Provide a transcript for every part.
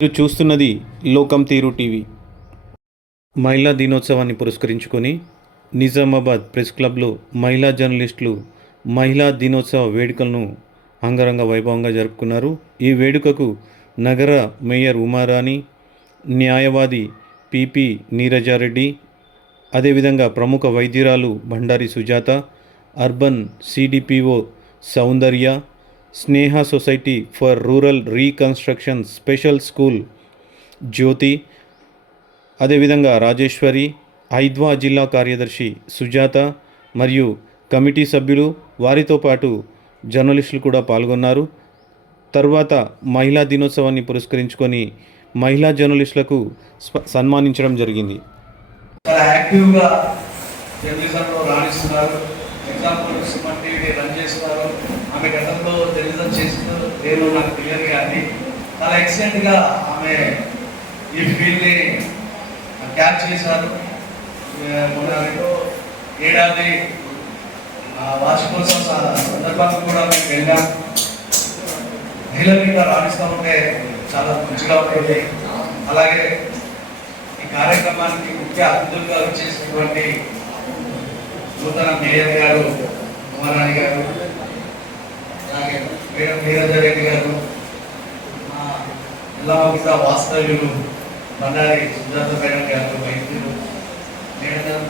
మీరు చూస్తున్నది లోకం తీరు టీవీ. మహిళా దినోత్సవాన్ని పురస్కరించుకొని నిజామాబాద్ ప్రెస్ క్లబ్లో మహిళా జర్నలిస్టులు మహిళా దినోత్సవ వేడుకలను అంగరంగ వైభవంగా జరుపుకున్నారు. ఈ వేడుకకు నగర మేయర్ ఉమారాణి, న్యాయవాది పిపి నీరజారెడ్డి, అదేవిధంగా ప్రముఖ వైద్యురాలు Bhandari Sujatha, urban CDPO Soundarya, Sneha society for rural reconstruction special school జ్యోతి, అదేవిధంగా రాజేశ్వరి, ఐద్వా జిల్లా కార్యదర్శి సుజాత మరియు కమిటీ సభ్యులు, వారితో పాటు జర్నలిస్టులు కూడా పాల్గొన్నారు. తర్వాత మహిళా దినోత్సవాన్ని పురస్కరించుకొని మహిళా జర్నలిస్టులకు సన్మానించడం జరిగింది. చాలా యాక్టివ్గా జర్నలిజంలో రాణిస్తున్నారు. ఎగ్జాంపుల్ సుమన్ టీవీ రన్ చేస్తున్నారు. ఆమె గతంలో జర్నలిజం చేసిందో లేదో నాకు తెలియదు, కానీ చాలా ఎక్సలెంట్గా ఆమె ఈ ఫీల్డ్ని క్యాచ్ చేశారు. మొన్న ఏడాది వార్షికోత్సవం సందర్భంగా కూడా మేము వెళ్ళాం. మహిళలు ఇంకా రాణిస్తూ ఉంటే చాలా మంచిగా ఉంటుంది. అలాగే ఈ కార్యక్రమానికి ముఖ్య అతిథులుగా వచ్చేసినటువంటి నూతన మేయర్ గారు ఉమారాణి గారు, అలాగే మేడం నీరజారెడ్డి గారు, ఎల్లమ్మ వాస్తవ్యులు బండారి సుజాత మేడం గారు, వైద్యులు మేడం గారు,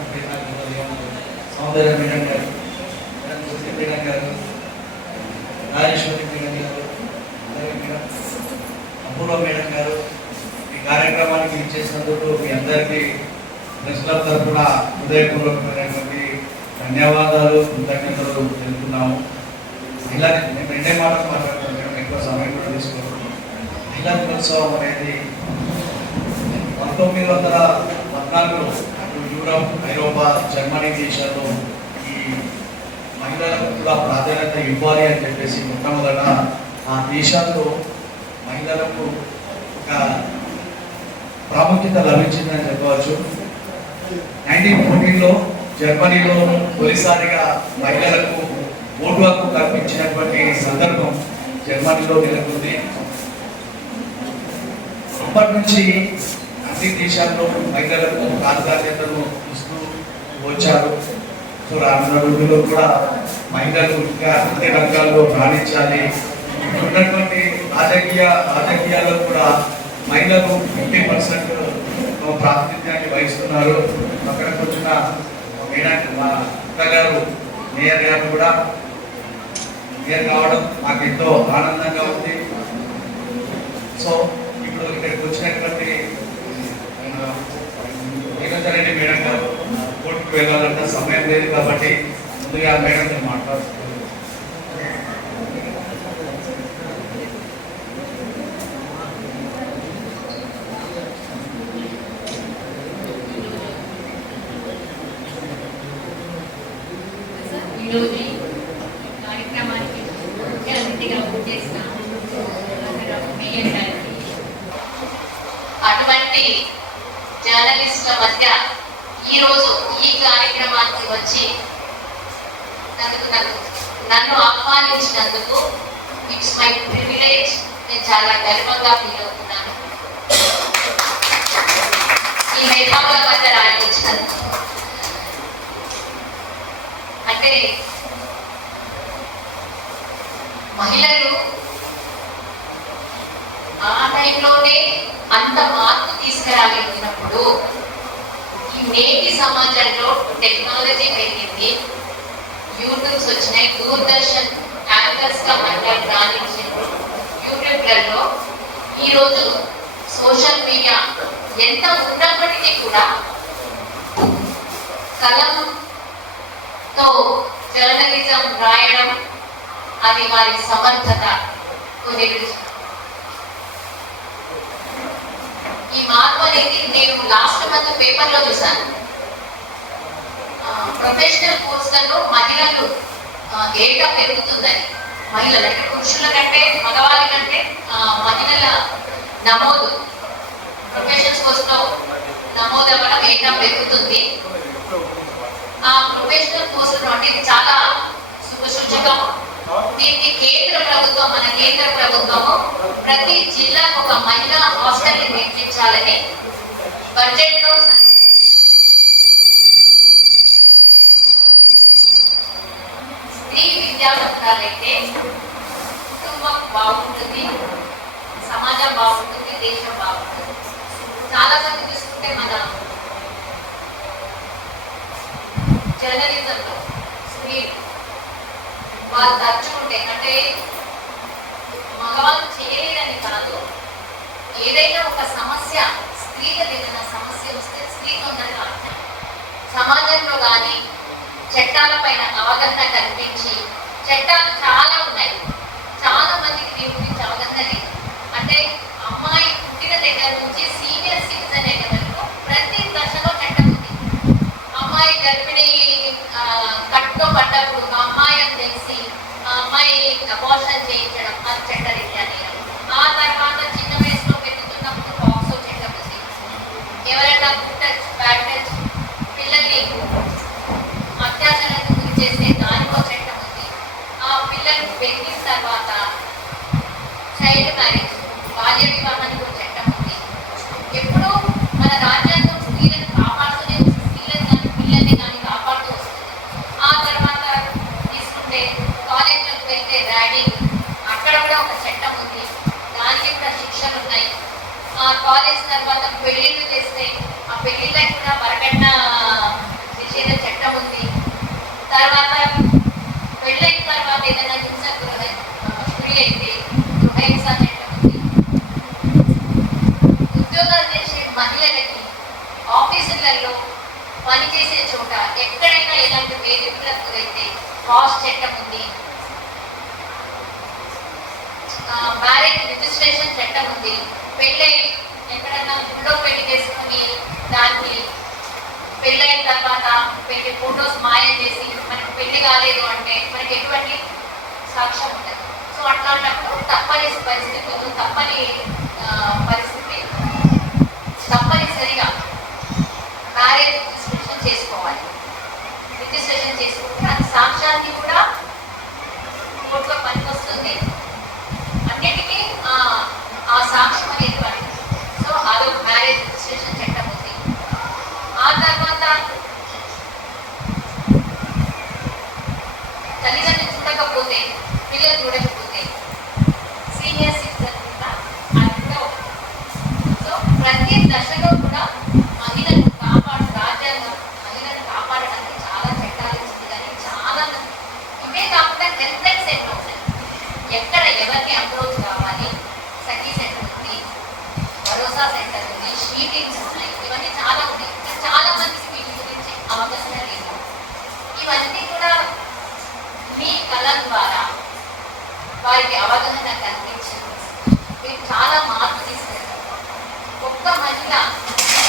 సౌందర్య మేడం గారు, మేడం గారు, రాజేశ్వరి మేడం గారు, అలాగే మేడం అపూర్వ మేడం గారు, ఈ కార్యక్రమానికి ఇచ్చేసినందుకు మీ అందరికీ ప్రెస్ క్లబ్ తరఫున హృదయపూర్వకమైనటువంటి ధన్యవాదాలు, కృతజ్ఞతలు తెలుపుతున్నాము. ఇలా నేను రెండే మాటలు మాట్లాడుతున్నాను మేడం, ఎక్కువ సమయం కూడా తీసుకోవాలి. మహిళా దినోత్సవం అనేది 1914లో యూరప్, ఐరోపా, జర్మనీ దేశాల్లో ఈ మహిళలకు కూడా ప్రాధాన్యత ఇవ్వాలి అని చెప్పేసి మొట్టమొదట ఆ దేశాల్లో మహిళలకు ఒక ప్రాముఖ్యత లభించిందని చెప్పవచ్చు. 1914లో జర్మనీలో తొలిసారిగా మహిళలకు ఓటు హక్కు కల్పించినటువంటి సందర్భం జర్మనీలో నెలకొంది. అప్పటి నుంచి అన్ని దేశాల్లో మహిళలకు ప్రాధాన్యతను ఇస్తూ వచ్చారు. సో రానున్న రోజుల్లో కూడా మహిళలు ఇంకా అన్ని రంగాల్లో రాణించాలి. ఉన్నటువంటి రాజకీయాల్లో కూడా మహిళలు 50% ప్రాతినిధ్యాన్ని వహిస్తున్నారు. అక్కడికి వచ్చిన మేడం మా అక్కగారు మేయర్ గారు కూడా మేయర్ కావడం నాకు ఎంతో ఆనందంగా ఉంది. సో ఇప్పుడు ఇక్కడికి వచ్చినటువంటి నీరజారెడ్డి మేడం గారు కోర్టుకు వెళ్ళాలంటే సమయం లేదు కాబట్టి ముందుగా మేడంతో మాట్లాడుతున్నారు. ఈరోజు కార్యక్రమానికి ముఖ్య అతిథిగా చేసిన మేయర్ గారికి, అటువంటి జర్నలిస్టుల మధ్య ఈరోజు ఈ కార్యక్రమానికి వచ్చి నన్ను ఆహ్వానించినందుకు ఇట్స్ మై ప్రివిలేజ్. నేను చాలా గర్వంగా ఫీల్ అవుతున్నాను ఈ మేధావుల మధ్య రాయించినందుకు. అంటే మహిళలు ఆ టైంలోనే అంత మార్పు తీసుకురాగలిగినప్పుడు ఈ నేటి సమాజంలో టెక్నాలజీ పెరిగింది, యూట్యూబ్స్ వచ్చినాయి, దూరదర్శన్ యాంకర్స్ గా మహిళలు రాణించారు. యూట్యూబ్లలో ఈరోజు సోషల్ మీడియా ఎంత ఉన్నప్పటికీ కూడా కలంతో జర్నలిజం రాయడం అది వారి సమర్థత నిరూపిస్తుంది. ఈ మార్పు అనేది నేను లాస్ట్ మంత్ పేపర్లో చూసాను. ప్రొఫెషనల్ కోర్సులలో మహిళలు ఏటా పెరుగుతుందని, మహిళలు అంటే పురుషుల కంటే మగవాళ్ళ కంటే మహిళల నమోదు ప్రొఫెషనల్ కోర్సులో నమోదు అవ్వడం ఏటా పెరుగుతుంది. ఆ ప్రొఫెషనల్ కోర్సులు అంటే చాలా శుభసూచకం. దీనికి కేంద్ర ప్రభుత్వం, మన కేంద్ర ప్రభుత్వము ప్రతి జిల్లాకు ఒక మహిళా హాస్టల్ ని నిర్మించాలని బడ్జెట్ లో స్త్రీ విద్యావంతురాలైతే కుటుంబం బాగుంటుంది, సమాజం బాగుంటుంది, దేశం బాగుంటుంది. చాలా మంది చూసుకుంటే మన జర్నలిజంలో స్త్రీలు వాళ్ళు తరచుకుంటే, అంటే మగవాళ్ళు చేయలేదని కాదు, ఏదైనా ఒక సమస్య స్త్రీలకు ఏదైనా సమస్య వస్తే స్త్రీలు ఉందని అర్థం. సమాజంలో కానీ చట్టాలపైన అవగాహన కల్పించి, చట్టాలు చాలా ఉన్నాయి, చాలా మందికి దీని గురించి అవగాహన లేదు. అంటే అమ్మాయి పుట్టిన దగ్గర నుంచి సీనియర్ సిటిజన్ అయిన వరకు ప్రతి దశలో చట్టం ఉంది. అమ్మాయి గర్భిణీ కట్టుతో పడ్డప్పుడు అమ్మాయి అని తెలిసి ఆ అమ్మాయి అబార్షన్ చేయించడం అది చట్టరీత్యానే. ఆ తర్వాత చిన్న వయసులో పెరుగుతున్నప్పుడు పాక్సో చట్టం ఉంది. ఎవరైనా గుడ్ టచ్, బ్యాడ్ టచ్, పిల్లల్ని అత్యాచారానికి గురి చేస్తే దానికో చట్టం ఉంది. ఆ పిల్లలు పెరిగిన తర్వాత చైల్డ్ మ్యారేజ్, బాల్య వివాహానికి చట్టం ఉంది. ఎప్పుడూ మన రాజ్యాంగం స్త్రీలను కాపాడుతూనే వస్తుంది, స్త్రీలను కానీ పిల్లల్ని కానీ కాపాడుతూ వస్తుంది. ఆ తర్వాత తీసుకుంటే కాలేజీలకు వెళ్తే ర్యాగింగ్, అక్కడ కూడా ఒక చట్టం ఉంది, దానికి కూడా శిక్షలు ఉన్నాయి. ఆ కాలేజ్ తర్వాత పెళ్లిళ్ళు చేస్తే ఆ పెళ్లిళ్ళకి కూడా వరకట్న నిషేధ చట్టం ఉంది. తర్వాత పెళ్ళైన తర్వాత ఏదైనా హింసకు స్త్రీ అయితే గృహహింస చట్టం ఉంది. ఉద్యోగాలు చేసే మహిళలకి ఆఫీసులలో పనిచేసే చోట ఎక్కడైనా ఎలాంటి వేధింపులకు గురైతే కాస్ట్ చట్టం ఉంది. మ్యారేజ్ రిజిస్ట్రేషన్ చట్టం ఉంది. పెళ్ళై ఎక్కడైనా గుళ్ళో పెళ్లి చేసుకుని దానికి పెళ్ళైన తర్వాత పెళ్లి ఫోటోస్ మాయం చేసి మనకు పెళ్లి కాలేదు అంటే మనకి ఎటువంటి సాక్ష్యం ఉండదు. సో అట్లాంటప్పుడు తప్పని పరిస్థితులు, తప్పనిసరిగా మ్యారేజ్ రిజిస్ట్రేషన్ చేసుకోవాలి. రిజిస్ట్రేషన్ చేసుకుంటే అది సాక్ష్యాన్ని కూడా కోర్టులో పనికొస్తుంది, అన్నిటికీ ఆ సాక్ష్యం అనేది పని. సో అదో మ్యారేజ్ రిజిస్ట్రేషన్ చట్టం ఉంది. ఆ తర్వాత తల్లిదండ్రులు చూడకపోతే, పిల్లలు చూడకపోతే సీనియర్ సిటిజన్ కూడా అది కూడా ఒకటి. సో ప్రతి దశలో కూడా మహిళను రాజ్యాంగం మహిళను కాపాడడానికి చాలా చట్టాలు ఇచ్చింది. కానీ చాలా ఇవే కాకుండా హెల్ప్ లైన్ సెంటర్ ఉన్నాయి. ఎక్కడ ఎవరిని అప్రోచ్ కావాలి, సఖీ సెంటర్ ఉంది, భరోసా సెంటర్ ఉంది, షీటింగ్స్ ఉన్నాయి, ఇవన్నీ చాలా ఉన్నాయి. చాలా మందికి వీటి గురించి అవగాహన లేదు. ఇవన్నీ కూడా మీ కళ ద్వారా వారికి అవగాహన కల్పించి మీరు చాలా మార్పు తీసుకెళ్తారు. ఒక్క మహిళ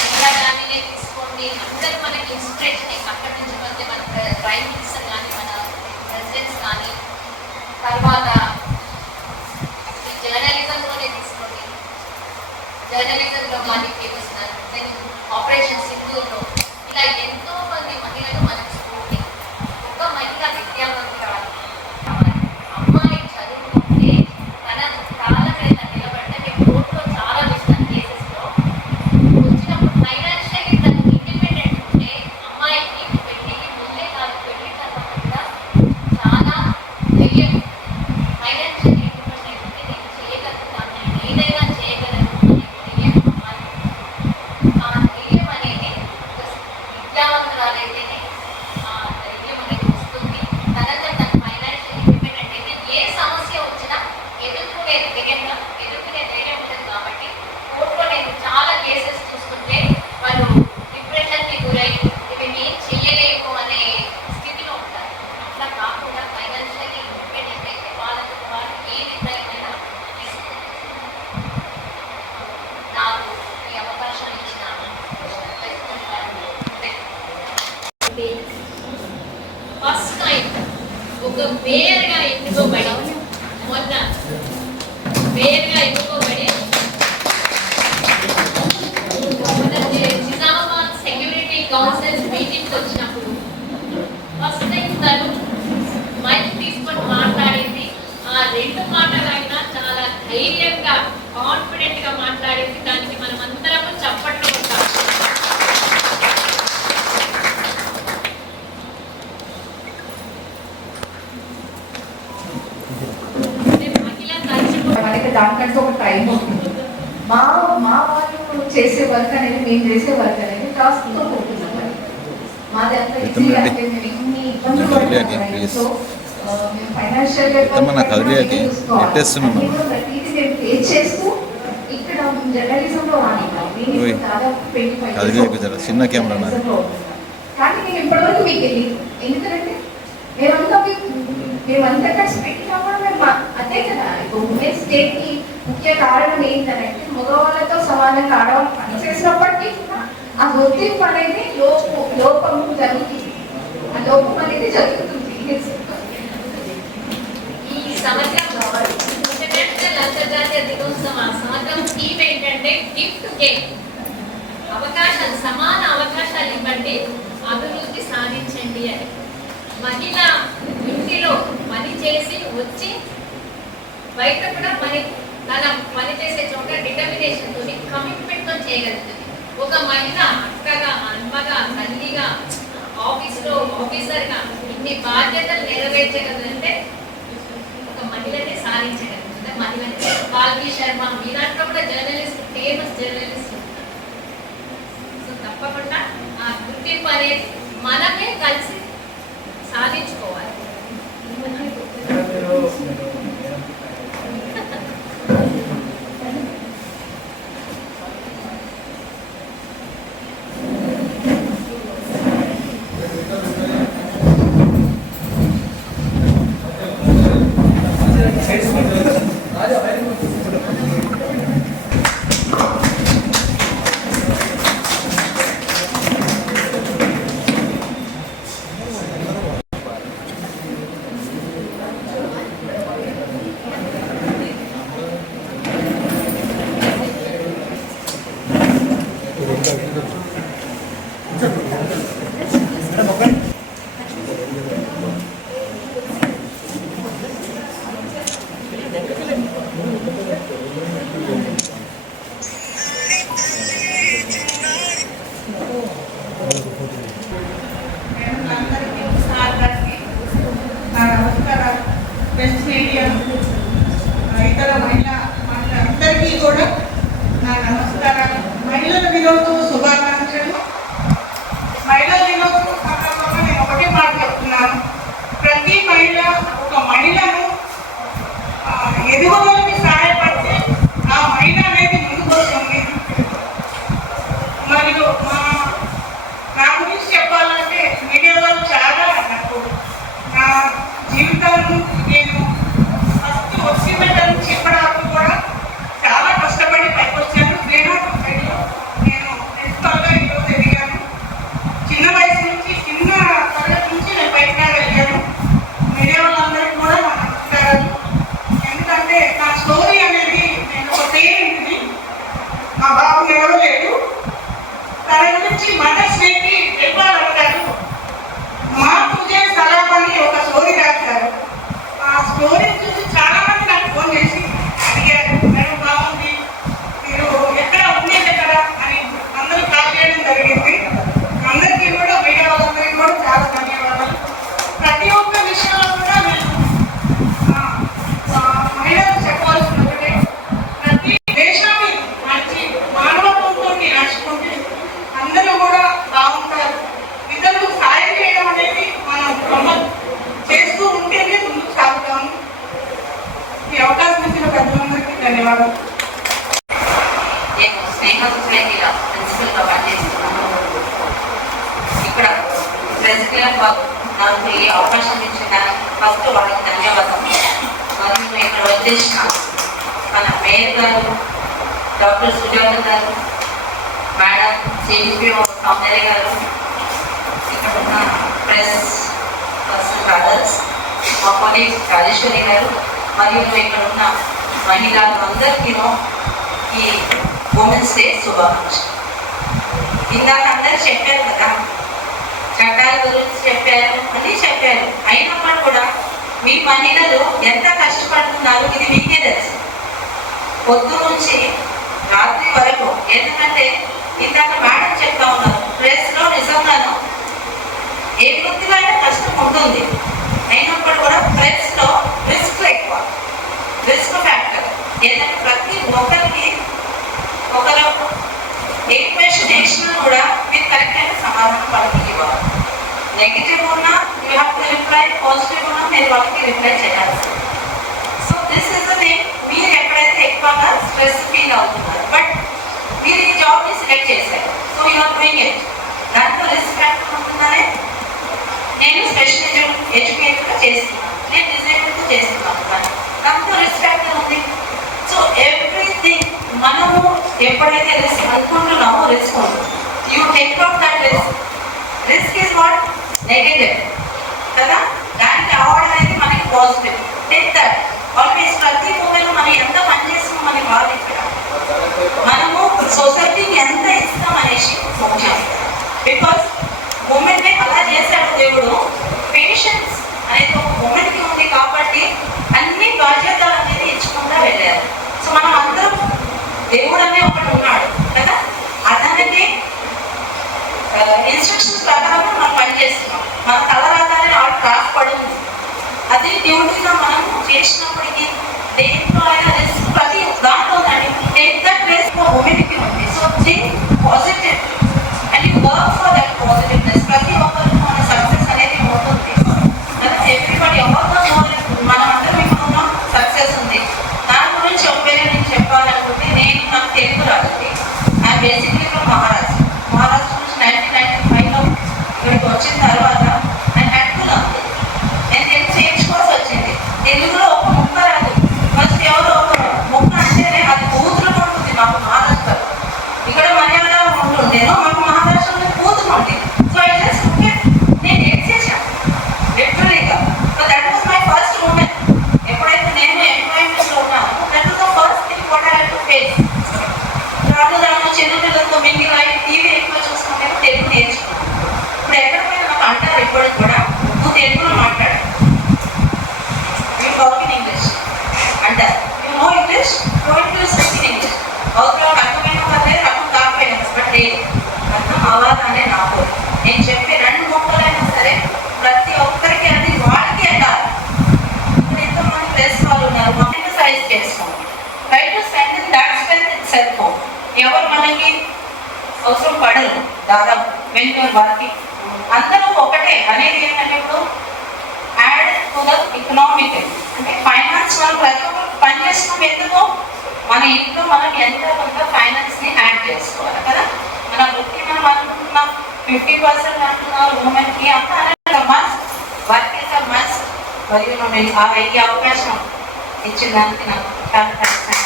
ఇందిరాగాంధీనే తీసుకోండి, అందరూ మనకి ఇన్స్పిరేషన్. అక్కడి నుంచి వస్తే మన ప్రైమ్ మినిస్టర్ కానీ, మన ప్రెసిడెంట్స్ కానీ, తర్వాత జర్నలిజంలోనే తీసుకోండి, జర్నలిజంలో కానీ ఫేమస్ ఆపరేషన్ సింధూర్లో ఇలా ఎంతో మంది మహిళలు మనకు స్ఫూర్తి. ఒక మహిళ విద్యావంతురాలు, అమ్మాయి చదువుకుంటే తన కాళ్ళ మీద నిలబడ్డ కోర్టులో చాలా విషయం కేసెస్లో వచ్చినప్పుడు ఫైనాన్షియల్లీ తను ఇండిపెండెంట్ ఉంటే అమ్మాయికి పెళ్లికి ముందే కాదు, పెళ్లి తర్వాత ధైర్యంగా కాన్ఫిడెంట్గా మాట్లాడింది. దానికి మనం అందరము చప్పట్లు కొట్టాం. మనకి దానికంటే ఒక టైం ఉంటుంది. మా వాళ్ళు చేసే వర్క్ అనేది, మేము చేసే వర్క్ అనేది టాస్క్తో పోతుంది. మాది అంత ఈజీ అంటే మేము ఇన్ని ఇబ్బందులు పడుతున్నాం. సో మేము ఫైనాన్షియల్గా ప్రతిదీ మేము ఫేస్ చేస్తూ ఇక్కడ జర్నలిజంలో రానివ్వాలి. దీనికి దాదాపు 25 చిన్న కెమెరా. కానీ నేను ఇప్పటివరకు మీకు తెలియదు. ఎందుకంటే మేమంతా కలిసి పెట్టినా కూడా మేము అదే కదా. ఇప్పుడు ఉమెన్స్ డేకి ముఖ్య కారణం ఏంటంటే మగవాళ్ళతో సమానంగా ఆడవాళ్ళు పని చేసినప్పటికీ కూడా ఆ గుర్తింపు అనేది లోపం జరుగుతుంది. ఆ లోపం అనేది జరుగుతుంది. ఈ సంవత్సరం ఇంటర్నేషనల్ అంతర్జాతీయ దినోత్సవ సంవత్సరం థీమ్ ఏంటంటే గిఫ్ట్ గేమ్. అవకాశాలు, సమాన అవకాశాలు ఇవ్వండి, అభివృద్ధి సాధించండి అని. మహిళ ఇంటిలో పని చేసి వచ్చి బయట కూడా తన పని చేసే చోట డిటర్మినేషన్తో, కమిట్మెంట్తో చేయగలుగుతుంది. ఒక మహిళ అక్కగా, అమ్మగా, తల్లిగా, ఆఫీసర్గా ఇన్ని బాధ్యతలు నెరవేర్చగలంటే ఒక మహిళనే సాధించగలుగుతుంది. మహిళనే. వాల్మీ శర్మ, మీ దాంట్లో కూడా జర్నలిస్ట్, ఫేమస్ జర్నలిస్ట్. సో తప్పకుండా ఆ గుర్తింపు అనేది మనమే కలిసి సాధించుకోవాలి. ప్రెస్ మీడియా, ఇతర మహిళలందరికీ కూడా నా నమస్కారాలు. మహిళల దినోత్సవ శుభాకాంక్షలు. మహిళల దినోత్సవం సందర్భంగా నేను ఒకటే మాట చెప్తున్నాను. ప్రతి మహిళ ఒక మహిళను ఎదుగుదలకి సహాయపడితే ఆ మహిళ అనేది ముందుకు వస్తుంది. మరియు నా గురించి చెప్పాలంటే మీడియా వాళ్ళు చాలా నాకు నా జీవితాలను నేను ఫస్ట్ వచ్చిన చెప్పడానికి కూడా చాలా కష్టపడి పైకి వచ్చాను. నేను ప్రిన్సిపల్గా ఈరోజు ఎదిగాను. చిన్న వయసు నుంచి, చిన్న తరగతి నుంచి నేను బయటకు రాగలిగాను. మీడియా వాళ్ళందరికీ కూడా నా నమస్కారాలు. ఎందుకంటే నా స్టోరీ అనేది, నేను ఒక పేరెంట్ని, మా బాబు ఎవరు లేదు. తన గురించి మదర్స్ డేకి వెళ్ళాలంటారు. మా పూజే సలాం అని ఒక స్టోరీ రాశారు. ఆ స్టోరీ చూసి చాలా మంది నాకు ఫోన్ చేసి అడిగారు, మేడం బాగుంది, మీరు ఎక్కడ ఉండేది ఎక్కడ అని అందరూ కాల్ చేయడం జరిగింది. అందరికీ కూడా, మీడియా వాళ్ళందరికీ కూడా చాలా ధన్యవాదాలు. ప్రతి ఒక్క విషయంలో కూడా నేను మహిళలకు చెప్పాల్సిన ఒకటే, ప్రతి దేశాన్ని మంచి మానవత్వంతో నడుచుకుంటే అందరూ కూడా బాగుంటారు. ఇతరులకు సాయం చేయడం అనేది మనం చేస్తూ ఉంటేనే ముందుకు సాగుతాము. ఈ అవకాశం ఇచ్చిన పెద్దలందరికీ ధన్యవాదాలు. నేను స్నేహ సొసైటీలో ప్రిన్సిపల్గా పనిచేస్తున్నాను. ఇక్కడ ప్రెసిడెంట్ నాకు ఈ అవకాశం ఇచ్చిన ఫస్ట్ వాళ్ళకి ధన్యవాదాలు. మరియు ఇక్కడ వచ్చేసిన మన మేయర్ గారు, డాక్టర్ సుజాత గారు, మేడం సిడిపిఓ సౌందర్య గారు, ఇక్కడ ఉన్న ప్రెస్ పర్సన్ బ్రదర్స్, మా కొలీగ్ రాజేశ్వరి గారు, మరియు ఇక్కడ ఉన్న మహిళలందరికీ ఈ ఉమెన్స్ డే శుభాకాంక్షలు. ఇందాక అందరూ చెప్పారు కదా, చట్టాల గురించి చెప్పారు, అని చెప్పారు. అయినప్పుడు కూడా మీ మహిళలు ఎంత కష్టపడుతున్నారు ఇది మీకే తెలుసు. పొద్దు నుంచి రాత్రి వరకు. ఎందుకంటే ఇందాక మేడం చెప్తా ఉన్నారు, ప్రెస్లో నిజంగాను ఏ వృత్తిలో అయినా కష్టం ఉంటుంది, అయినప్పుడు కూడా ప్రెస్లో రిస్క్ ఎక్కువ, రిస్క్ ఫ్యాక్టర్. ఏంటంటే ప్రతి ఒక్కరికి ఒకరు ఏ క్వశ్చన్ వేసినా కూడా మీరు కరెక్ట్ అయిన సమాధానం వాళ్ళకి ఇవ్వాలి. నెగిటివ్ ఉన్నా you have to reply, positive ఉన్నా మీరు వాళ్ళకి రిప్లై చేయాలి. So this is the thing. మీరు ఎక్కడైతే ఎక్కువగా స్ట్రెస్ ఫీల్ అవుతున్నారు, బట్ మీరు ఈ జాబ్ని సెలెక్ట్ చేశారు, so you are doing it. దాంట్లో రిస్క్ ఫ్యాక్టర్ ఉంటుందనే నేను స్పెషల్ ఎడ్యుకేటర్గా చేస్తున్నాను, నేను డిజైనర్తో చేస్తున్నాను, కానీ దాంట్లో రిస్క్ ఫ్యాక్టర్ ఉంది. సో ఎవ్రీథింగ్ మనము ఎప్పుడైతే రిస్క్ అనుకుంటున్నామో రిస్క్ ఉంటుంది. You take out that risk. Risk is what negative కదా, దానికి అవార్డ్ అనేది మనకి పాజిటివ్. Take that always. ప్రతి మూమెంట్ మనం ఎంత పని చేస్తామో మనకి వాళ్ళు ఇక్కడ మనము సొసైటీకి ఎంత ఇస్తాం అనేసి ముఖ్యం. బికాస్ మూమెంట్ని అలా చేశాడు దేవుడు. పేషెన్స్ అనేది ఒక మూమెంట్కి ఉంది కాబట్టి అన్ని బాధ్యతలు అనేది ఇచ్చుకుంటూ వెళ్ళారు. సో మనం అందరం దేవుడు అనే ఒకటి ఉన్నాడు కదా, అతనికి ఇన్స్ట్రక్షన్స్ ప్రకారం మనం పనిచేస్తున్నాం. మన తల రాగానే ఆవిడ రాసిపడి ఉంది, అది డ్యూటీగా మనం చేసినప్పటికీ దేంట్లో అయినా రిస్క్ ప్రతి దాంట్లో ఉందండి. టేక్ దట్ రిస్క్ ఉమెన్కి ఉంది. So think positive and you work for that positiveness. ప్రతి ఒక్కరికి మన సక్సెస్ అనేది ఉంటుంది. ఎవ్రీబడి ఎవరితో మనం అందరం ఇప్పుడు ఉన్నాం, సక్సెస్ ఉంది. దాని గురించి ఒకవేళ నేను చెప్పాలనుకుంటే, నేను నాకు తెలుగు రాదండి. I basically from Maharashtra. Maharashtra నుంచి 1995లో ఇక్కడికి వచ్చిన తర్వాత నేను యాక్టివ్గా ఉంది. నేను తెలుగు చేయించుకోవాల్సి వచ్చింది. తెలుగులో ఒక ముక్క రాదు. ఫస్ట్ ఎవరో ఒక ముక్క అంటేనే అది కూతురు ఉంటుంది మాకు మహారాష్ట్రలో. ఇక్కడ మర్యాద ఉంటుండేనో మాకు మహారాష్ట్రలో కూతురు ఉండేది. సో ఐ జస్ట్ నేను ఎక్సేసాను లిటరలీగా. So that was my first moment. ఎప్పుడైతే నేను ఎంప్లాయ్మెంట్లో ఉన్నాను, that was the first thing what I have to face. రాను రాను చిన్నపిల్లలతో మింగిల్ అయ్యి టీవీ ఎక్కువ చూసుకుంటే తెలుగు నేర్చుకున్నాను. ఇప్పుడు ఎక్కడ పోయినా నాకు అంటారు ఇప్పటికి కూడా, నువ్వు తెలుగులో మాట్లాడు, యూ టాక్ ఇన్ ఇంగ్లీష్ అంటారు. You know English, fluent to speak in English. అవతల అర్థమైన వాళ్ళే అర్థం కాకపోయినా బట్ లేదు, అర్థం అవ్వాలనే నాకు. నేను చెప్పే 2 ముక్కలైనా సరే ప్రతి ఒక్కరికి అది వాళ్ళకి అంటారు. ఇప్పుడు ఎంతోమంది ప్రెస్ వాళ్ళు ఉన్నారు, మనకి సైజ్ చేసుకోండి. Try to spend in that strength it self. ఎవరు మనకి అవసరం పడరు దాదాపు వెంటనే వాళ్ళకి అందరూ ఒకటే అనేది ఏంటంటే, ఇప్పుడు యాడ్ టు ద ఎకనామిక్ అంటే ఫైనాన్స్. మనం ప్రతి ఒక్కరు పని చేస్తున్నాం ఎందుకు, మన ఇంట్లో మనం ఎంత కొంత ఫైనాన్స్ని యాడ్ చేసుకోవాలి కదా. మన వృత్తి మనం అనుకుంటున్నాం 50% అంటున్నారు ఉమెన్కి, అంతా must work is a must. మరియు ఈ అవకాశం ఇచ్చిన దానికి నాకు చాలా thanks.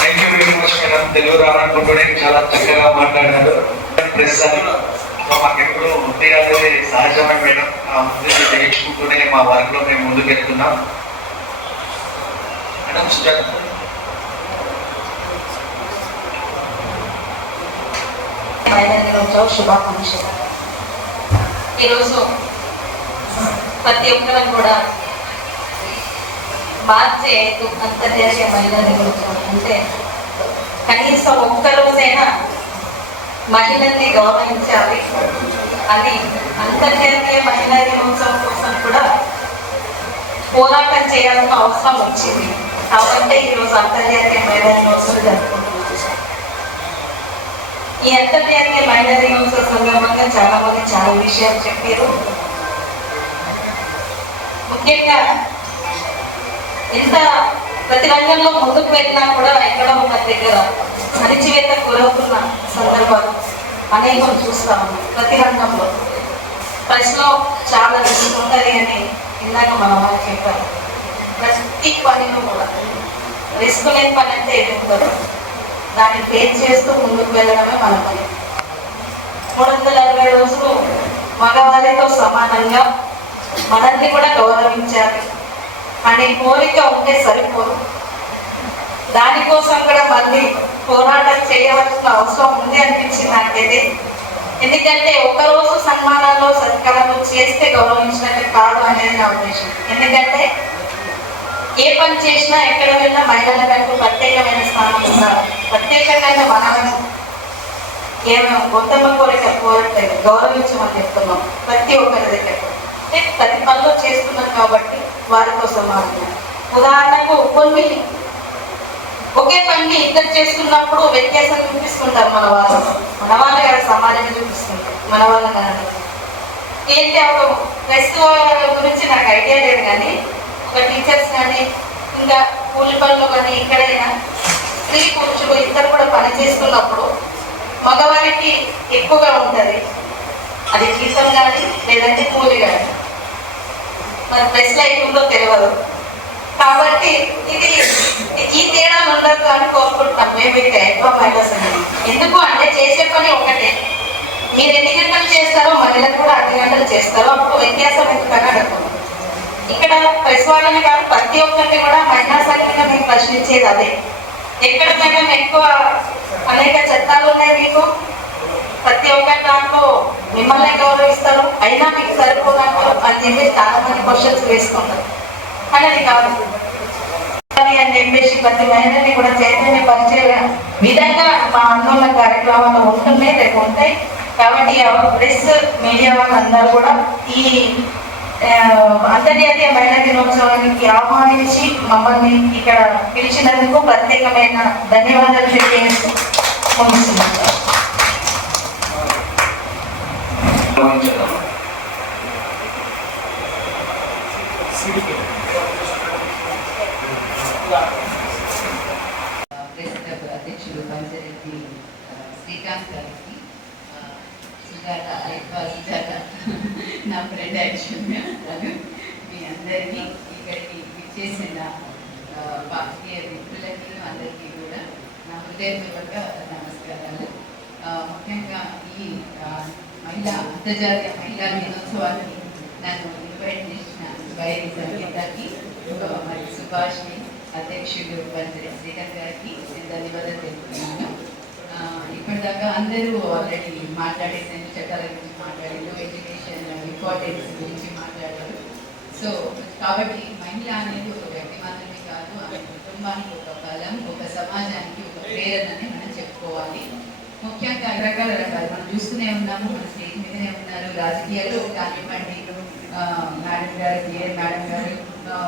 Thank you very much madam. Telugu రావాలనుకుంటూనే చాలా చక్కగా మాట్లాడారు. ప్రెస్ అని మాకు ఎప్పుడు ఉంది అనేది సహజమైన మేడం. ఆ ముందు తెగించుకుంటూనే మా వర్క్లో మేము ముందుకు వెళ్తున్నాం. మేడం మహిళా దినోత్సవ శుభాకాంక్షలు. ఈరోజు ప్రతి ఒక్కరం కూడా మార్చి 5 అంతర్జాతీయ మహిళా దినోత్సవం అంటే కనీసం ఒక్క రోజైనా మహిళల్ని గౌరవించాలి. అది అంతర్జాతీయ మహిళా దినోత్సవం కోసం కూడా పోరాటం చేయాల్సిన అవసరం వచ్చింది. కాబట్టి ఈరోజు అంతర్జాతీయ మహిళా దినోత్సవం జరుపుకుంటున్నాం. ఈ అంతర్జాతీయ మహిళా దినోత్సవ సందర్భంగా చాలా మంది చాలా విషయాలు చెప్పారు. ముఖ్యంగా ఎంత ప్రతి రంగంలో ముందుకు వెళ్ళినా కూడా ఎక్కడో ఒక దగ్గర అణిచివేతకు గురవుతున్న సందర్భాలు అనేకం చూస్తా ఉన్నాం. ప్రతి రంగంలో ప్రశ్నలో చాలా రిస్క్ ఉంటుంది అని ఇందాక మన వాళ్ళు చెప్పారు. ప్రతి పనిలో కూడా రిస్క్ లేని పని అంటే ఏది ఉండదు. దాన్ని ఫేస్ చేస్తూ ముందుకు వెళ్ళడమే మన పని. 360 రోజులు మగవారితో సమానంగా మనల్ని కూడా గౌరవించాలి అనే కోరిక ఉంటే సరిపోదు. దానికోసం కూడా మళ్ళీ పోరాటం చేయవలసిన అవసరం ఉంది అనిపించింది నాకైతే. ఎందుకంటే ఒకరోజు సన్మానాల్లో సత్కారాలు చేస్తే గౌరవించినట్టు కాదు అనేది నా ఉద్దేశం. ఎందుకంటే ఏ పని చేసినా ఎక్కడ వెళ్ళినా మహిళలకు ప్రత్యేకమైన స్థానం ఉండాలి. ప్రత్యేకంగా మనము ఏమో గొంతమ్మ కోరట్లేదు, గౌరవించమని చెప్తున్నాం ప్రతి ఒక్కరి దగ్గర. ప్రతి పనిలో చేస్తున్నాం కాబట్టి వారి కోసం మాత్రమే. ఉదాహరణకు కొన్ని ఒకే పని ఇద్దరు చేస్తున్నప్పుడు వ్యత్యాసం చూపిస్తుంటారు మన వాళ్ళు కాదు, సమాజం చూపిస్తుంటారు మన వాళ్ళ కాదు. ఏంటి ఒక ఫెస్టివల్ గురించి నాకు ఐడియా లేదు, కానీ ఒక టీచర్స్ కానీ ఇంకా కూలి పనులు కానీ ఎక్కడైనా స్త్రీ పురుషులు ఇద్దరు కూడా పని చేస్తున్నప్పుడు మగవారికి ఎక్కువగా ఉంటుంది, అది జీతం కానీ లేదంటే కూలి కానీ. మరి బెస్ట్ లైఫ్ ఉందో తెలియదు కాబట్టి ఇది ఈ తేడాలు ఉండదు అని కోరుకుంటున్నాం మేమైతే ఎక్కువ మహిళస్. ఎందుకు అంటే చేసే పని ఒకటే, మీరు ఎన్ని గంటలు చేస్తారో మహిళలు కూడా 8 గంటలు చేస్తారో, అప్పుడు వ్యత్యాసం ఎందుకని అడుగుతున్నాం. ఇక్కడ ప్రెస్ వాళ్ళని కాదు ప్రతి ఒక్కరిని కూడా మహిళా సంఖ్యగా మేము ప్రశ్నించేది అదే. ఎక్కడ మేడం ఎక్కువ అనేక చట్టాలు ఉన్నాయి మీకు, ప్రతి ఒక్కరి దాంట్లో మిమ్మల్ని గౌరవిస్తారు, అయినా మీకు సరిపోదంటారు అని చెప్పి చాలా మంది క్వశ్చన్స్ వేసుకుంటారు. కానీ అది కాదు అని చెప్పేసి ప్రతి మహిళని కూడా చైతన్య పరిచే విధంగా మా ఆందోళన కార్యక్రమాలు ఉంటున్నాయి, రేపు ఉంటాయి. కాబట్టి ప్రెస్ మీడియా వాళ్ళందరూ కూడా ఈ అంతర్జాతీయ మహిళా దినోత్సవానికి ఆహ్వానించి మమ్మల్ని ఇక్కడ పిలిచినందుకు ప్రత్యేకమైన ధన్యవాదాలు తెలియజేస్తూ ముగిస్తున్నాను. అధ్యక్షుడు పంచరెడ్డి శ్రీకాంత్ గారికి, సుజాత నా ఫ్రెండ్ యాక్చువల్గా తను, మీ అందరికీ ఇక్కడికి విచ్చేసిన పార్టీయ మిత్రులకి అందరికీ కూడా నా హృదయపూర్వక నమస్కారాలు. ముఖ్యంగా ఈ అంతర్జాతీయ మహిళా దినోత్సవాన్ని నన్ను ఇన్వైట్ చేసిన వైరి సంగీతానికి మరి సుభాష్ని అధ్యక్షుడు పంచరెడ్డి శ్రీకాంత్ గారికి నేను ధన్యవాదాలు తెలుపుతున్నాను. ఇప్పటిదాకా అందరూ ఆల్రెడీ మాట్లాడేసాను, చట్టాల గురించి మాట్లాడారు, ఎడ్యుకేషన్ ఇంపార్టెన్స్ గురించి మాట్లాడారు. సో కాబట్టి మహిళ అనేది ఒక వ్యక్తి మాత్రమే కాదు, ఆమె కుటుంబానికి ఒక బలం, ఒక సమాజానికి ఒక ప్రేరణని మనం చెప్పుకోవాలి. ముఖ్యంగా రకాలు మనం చూస్తూనే ఉన్నాము, మన స్టేజ్ మీదనే ఉన్నారు, రాజకీయాల్లో కానివ్వండి, మేడం గారు బిఏ మేడం గారు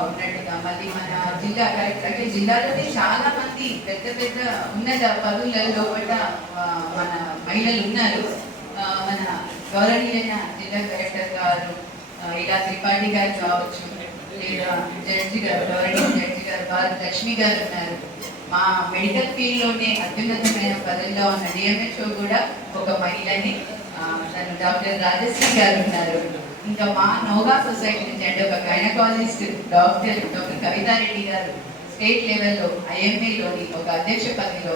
ఉన్నట్టుగా, మళ్ళీ మన జిల్లా కలెక్టర్ జిల్లాలోనే చాలా మంది పెద్ద పెద్ద ఉన్నత పదవులలో కూడా మన మహిళలు ఉన్నారు. మన గౌరవనీయ జిల్లా కలెక్టర్ గారు ఇలా త్రిపాఠి గారు కావచ్చు, లేదా జడ్జి గారు గౌరవనీయ జడ్జి గారు భారతలక్ష్మి గారు ఉన్నారు. మా మెడికల్ ఫీల్డ్లోనే అత్యున్నతమైన పదవిలో ఉన్న డిఎంహెచ్ఓ కూడా ఒక మహిళని, తను డాక్టర్ రాజశ్రీ గారు ఉన్నారు. ఇంకా మా నోగా సొసైటీ నుంచి అంటే ఒక గైనకాలజిస్ట్ డాక్టర్ కవితారెడ్డి గారు స్టేట్ లెవెల్లో ఐఎంఏలోని ఒక అధ్యక్ష పదవిలో.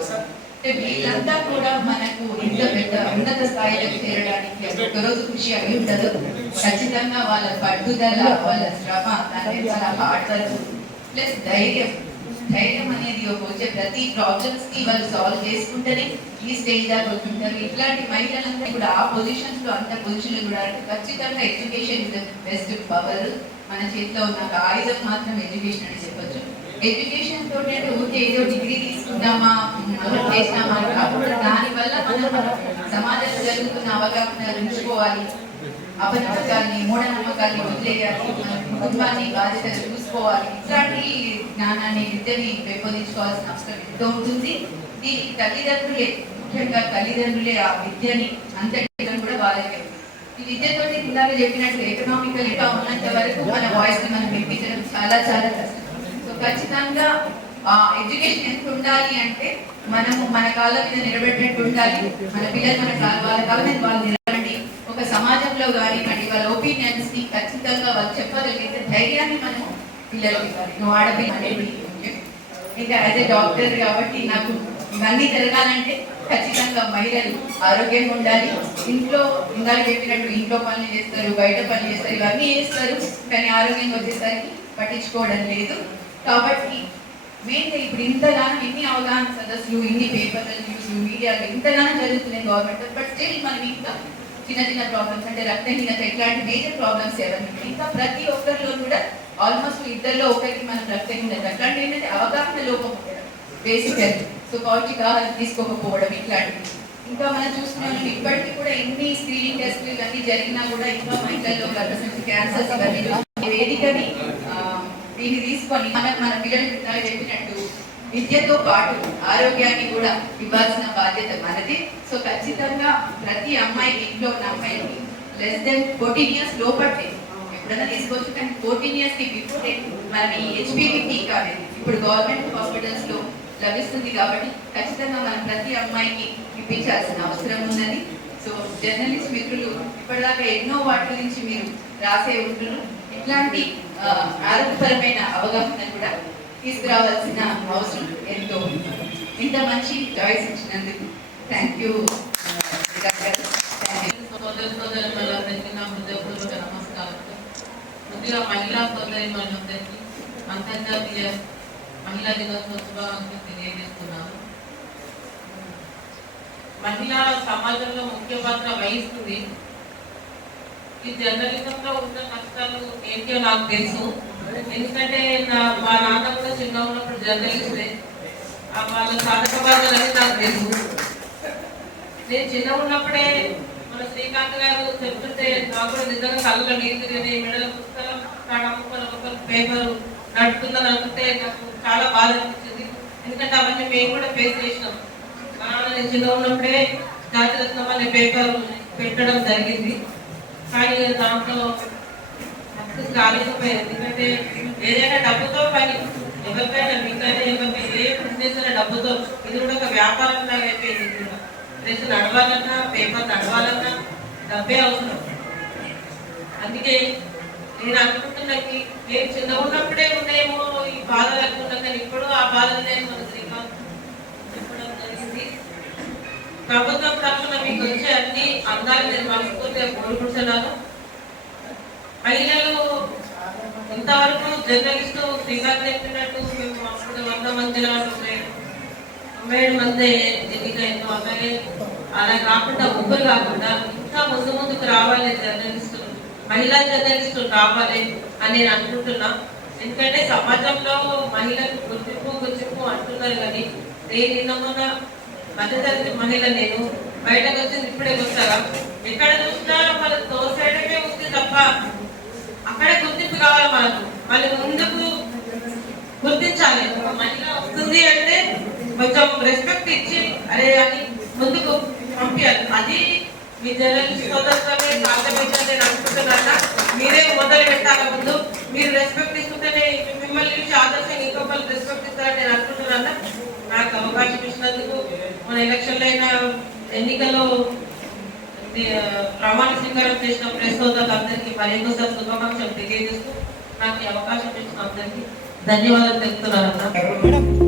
వీళ్ళంతా కూడా మనకు ఇంత పెద్ద ఉన్నత స్థాయిలోకి చేరడానికి ఒకరోజు కృషి అయి ఉండదు. ఖచ్చితంగా వాళ్ళ పట్టుదల, వాళ్ళ శ్రమ, దాని చాలా హార్డ్ వర్క్ ప్లస్ ధైర్యం అనేది వచ్చే ప్రతి ప్రాబ్లమ్స్ కి వాళ్ళు సాల్వ్ చేసుకుంటేనే ఈ స్టేజ్ దాకా వచ్చుంటారు. ఇట్లాంటి మహిళలందరూ కూడా ఆ పొజిషన్స్ లో అంత పొజిషన్లు కూడా ఖచ్చితంగా education is the best power. మన చేతిలో ఉన్న ఆయుధం మాత్రం ఎడ్యుకేషన్ అని చెప్పొచ్చు. ఎడ్యుకేషన్ తోటి ఊరికే ఏదో డిగ్రీ తీసుకున్నామా చేసినామా కాకుండా దానివల్ల మనం సమాజంలో జరుగుతున్న అవగాహన ఉంచుకోవాలి, అపనమ్మకాన్ని మూఢనమ్మకాన్ని వదిలేయాలి, మన కుటుంబాన్ని బాధ్యతలు చూసుకోవాలి. ఇట్లాంటి జ్ఞానాన్ని విద్యని పెంపొందించుకోవాల్సిన అవసరం ఎంతో ఉంటుంది. దీనికి తల్లిదండ్రులే, ముఖ్యంగా తల్లిదండ్రులే ఆ విద్యని అంతటి కూడా వాళ్ళకే. ఈ విద్యతోటి ఇందాక చెప్పినట్లు ఎకనామికల్ గా ఉన్నంత వరకు మన వాయిస్ ని మనం వినిపించడం చాలా చాలా కష్టం. సో ఖచ్చితంగా ఎడ్యుకేషన్ ఎంత ఉండాలి అంటే మనము మన కాళ్ళ మీద నిలబెట్టినట్టు ఉండాలి. మన పిల్లలు వాళ్ళ కాళ్ళ మీద వాళ్ళు నిలబడి ఒక సమాజంలో కానివ్వండి వాళ్ళ ఒపీనియన్స్ ని ఖచ్చితంగా వాళ్ళు చెప్పగలిగితే ధైర్యాన్ని మనము పిల్లలకి ఇవ్వాలి. నువ్వు ఆడపిల్ల అనేది ఇంకా యాజ్ ఏ డాక్టర్ కాబట్టి నాకు ఇవన్నీ జరగాలంటే ఖచ్చితంగా మహిళలు ఆరోగ్యంగా ఉండాలి. ఇంట్లో ఇందాక చెప్పినట్టు ఇంట్లో పనులు చేస్తారు, బయట పనులు చేస్తారు, ఇవన్నీ చేస్తారు, కానీ ఆరోగ్యంగా వచ్చేసరికి పట్టించుకోవడం లేదు. కాబట్టి మెయిన్గా ఇప్పుడు ఇంతగానో ఎన్ని అవగాహన సదస్సులు, ఇన్ని పేపర్ల న్యూస్ మీడియాలో ఇంతగానో జరుగుతున్నాయి గవర్నమెంట్, బట్ స్టిల్ మనం ఇంకా చిన్న చిన్న ప్రాబ్లమ్స్ అంటే రక్తహీనత ఇట్లాంటి మేజర్ ప్రాబ్లమ్స్ ఎవరికి ఇంకా ప్రతి ఒక్కరిలో కూడా ఆల్మోస్ట్ ఇద్దరిలో ఒకరికి మనం రక్తం ఉండదు. అట్లాంటి ఏంటంటే అవగాహన లోపం ఉండడం బేసికల్. సో పౌష్టిక ఆహారం తీసుకోకపోవడం ఇట్లాంటివి. ఇంకా మనం చూస్తున్నాం ఇప్పటికీ కూడా ఎన్ని స్క్రీనింగ్ టెస్ట్లు ఇవన్నీ జరిగినా కూడా ఇంకా మహిళల్లో గర్భసంచి క్యాన్సర్స్ ఇవన్నీ వేదికని దీన్ని తీసుకొని మన పిల్లలు చెప్పినట్టు విద్యతో పాటు ఆరోగ్యాన్ని కూడా ఇవ్వాల్సిన బాధ్యత మనది. సో ఖచ్చితంగా ప్రతి అమ్మాయికి, ఇంట్లో ఉన్న అమ్మాయికి లెస్ దెన్ 14 years లోపట్టే ఎప్పుడైనా తీసుకోవచ్చు. కానీ 14 years కి బిఫోర్ మనం ఈ హెచ్పివి టీకా అనేది ఇప్పుడు గవర్నమెంట్ హాస్పిటల్స్ లో లభిస్తుంది కాబట్టి ఖచ్చితంగా మనం ప్రతి అమ్మాయికి ఇప్పించాల్సిన అవసరం ఉన్నది. సో జర్నలిస్ట్ మిత్రులు ఇప్పటిదాకా ఎన్నో వాటి గురించి మీరు రాసే ఉంటున్నారు. ఇట్లాంటి ఆరోగ్యపరమైన అవగాహన కూడా తీసుకురావాల్సిన అవసరం ఎంతో. ఇంత మంచి చాయిస్ ఇచ్చినందుకు థ్యాంక్ యూ. సోదరులందరికీ నా హృదయపూర్వక నమస్కారం. ముందుగా మహిళా సోదరిమణులందరికీ అంతర్జాతీయ మహిళా దినోత్సవ శుభాకాంక్షలు తెలియజేస్తున్నాను. మహిళ సమాజంలో ముఖ్య పాత్ర వహిస్తుంది. ఈ జర్నలిజంలో ఉన్న కష్టాలు ఏంటో నాకు తెలుసు. ఎందుకంటే మా నాన్న కూడా చిన్న ఉన్నప్పుడు జర్నలిస్టే. వాళ్ళ సాధక బాధలని నాకు తెలుసు. నేను చిన్న ఉన్నప్పుడే మన శ్రీకాంత్ గారు చెప్తుంటే నాకు కూడా నిజంగా కళ్ళలో నీళ్ళు తిరిగి మెడల పుస్తకం ఒక్కొక్కరు పేపర్ నడుపుతుందని అనుకుంటే నాకు చాలా బాధ అనిపించింది. ఎందుకంటే అవన్నీ మేము కూడా ఫేస్ చేసినాం. నేను చిన్న ఉన్నప్పుడే జాతిరత్నం అనే పేపర్ పెట్టడం జరిగింది. కానీ దాంట్లో సక్సెస్ రాలేకపోయారు. ఎందుకంటే ఏదైనా డబ్బుతో పని, ఎవరికైనా మీకైనా ఎవరికైనా ఏ బిజినెస్ అయినా డబ్బుతో, ఇది కూడా ఒక వ్యాపారం లాగా అయిపోయింది. ప్రెస్ నడవాలన్నా, పేపర్ నడవాలన్నా డబ్బే అవసరం. అందుకే నేను అనుకుంటున్నకి నేను చిన్న ఉన్నప్పుడే ఉన్నాయేమో ఈ బాధలు అనుకున్నా, కానీ ఇప్పుడు ఆ బాధలనే మన శ్రీకాంత్ చెప్పడం జరిగింది. ప్రభుత్వం తరఫున మీకు వచ్చే అన్ని అందాలు నేను మనస్ఫూర్తిగా కోరుకుంటున్నాను. మహిళలు ఇంతవరకు జర్నలిస్టు శ్రీకాంత్ చెప్పినట్టు మేము అప్పుడు 100 మంది 97 మంది ఎన్నికైనా అలాగే అలా కాకుండా ముగ్గురు కాకుండా ఇంకా ముందుకు రావాలి జర్నలిస్టులు, మహిళా జర్నలిస్టులు రావాలి అని నేను అనుకుంటున్నా. ఎందుకంటే సమాజంలో మహిళలకు గుర్తింపు అంటున్నారు. కానీ నేను నిన్న మధ్యతరగతి మహిళ, నేను బయటకు వచ్చింది ఇప్పుడే వస్తారా. ఎక్కడ చూసినా మనం తోసేయడమే ఉంది తప్ప అక్కడే గుర్తింపు కావాలి. మనకు మళ్ళీ ముందుకు గుర్తించాలి. మహిళ వస్తుంది అంటే కొంచెం రెస్పెక్ట్ ఇచ్చి అరే అని ముందుకు పంపించాలి. అది మీ జర్నలిస్ట్ సోదరులమే సాధ్యమైతే నేను అనుకుంటున్నా. మీరే మొదలు పెట్టాలి. ముందు మీరు రెస్పెక్ట్ ఇస్తుంటేనే మిమ్మల్ని చూసి ఆదర్శంగా ఇంకొకరు రెస్పెక్ట్ ఇస్తారని నేను అనుకుంటున్నా. నాకు అవకాశం ఇచ్చినందుకు, మన ఎలక్షన్లో అయినా ఎన్నికల్లో ప్రమాణ స్వీకారం చేసిన ప్రెస్ సోదరులందరికీ మరొకసారి శుభాకాంక్షలు తెలియజేస్తూ నాకు ఈ అవకాశం ఇచ్చిన అందరికీ ధన్యవాదాలు తెలుపుతున్నాను.